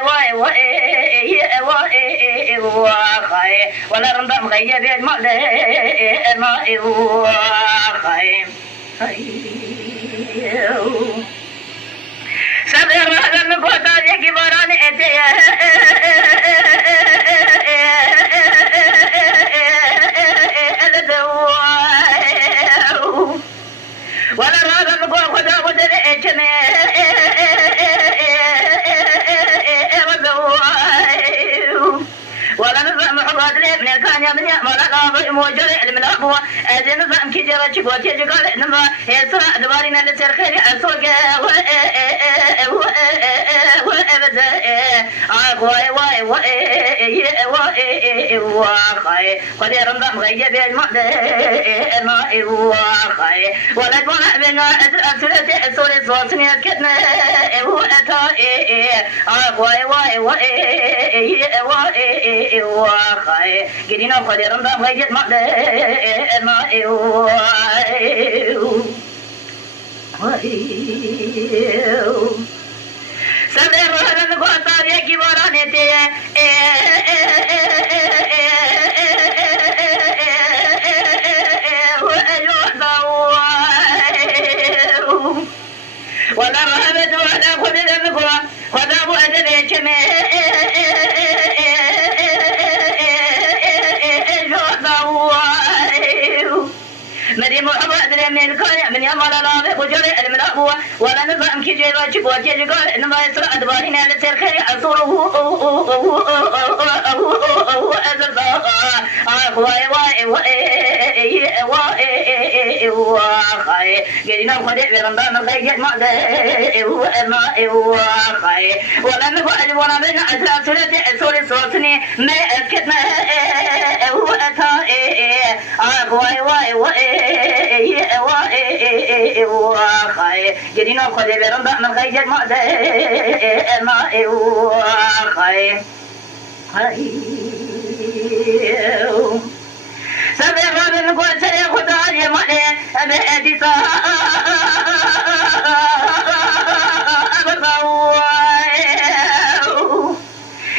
واي واي واي واخي ولا رندم غير ما ما واخي سبب هذا مقطع يكبران اتيا ولا هذا مقطع خدا خدا اتنا ولا نظام حواد من كان يمني ولا نظام موجود من الأقوى هذا نظام كجرا شبوت يجقال إنما يسرع دوارنا للسرخير أسوق واي واي واي واي واخي قدير نظام غيب ما واخي ولا تبغى بنا أسرة سوري صوتني كتنا وأتا واي واي واي واي واخي قدينا قدير نظام غيب ما سبب هذا المقطع يكي ورانتي ولا رهبت ولا خذ المقوى ولا بؤد الجميع مدي محبط من الكون من يوم ولا لا وجري من الأبوة ولا نظام كي جاي واجب واجي قال إنما يسرع دبارين على السرخي أصوره واي واي واي واي واخي قلنا خدي برمضان الخير ما واخي ولا نفعل ولا بين أسرع سوري صوتني ما أسكتنا واي واي واي واخي قلنا خدي برمضان الخير ما واخي سبب من قوة يخدع يمحي أبعد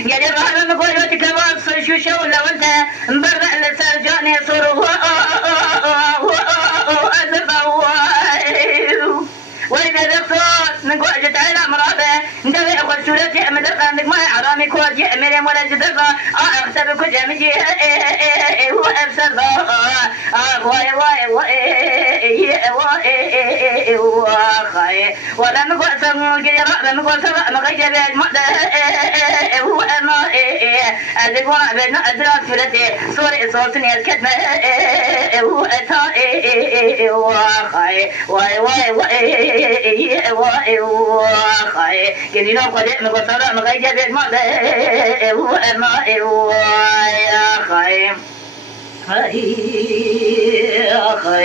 قال الرحمن من قوة كواس شو شو لو انت مبرع لسرجاني صروه وإذا دكتور من قوة جتعلى مراده ندوي أول سورة من دقانك ما حرامي كوات يأمر ولا جدفا أختب كجمجي هو أبسر واي واي واي واخي ولا مقوة سمجي مقوة سمع مغيجة بأجمع هو أما أزقونا بينا أزراك فرتي سوري صوتني الكتمة هو أتا واخي واي واي واي واخي قلنا قديم مقصرة مغيجة بأجمع هو أما واي أخي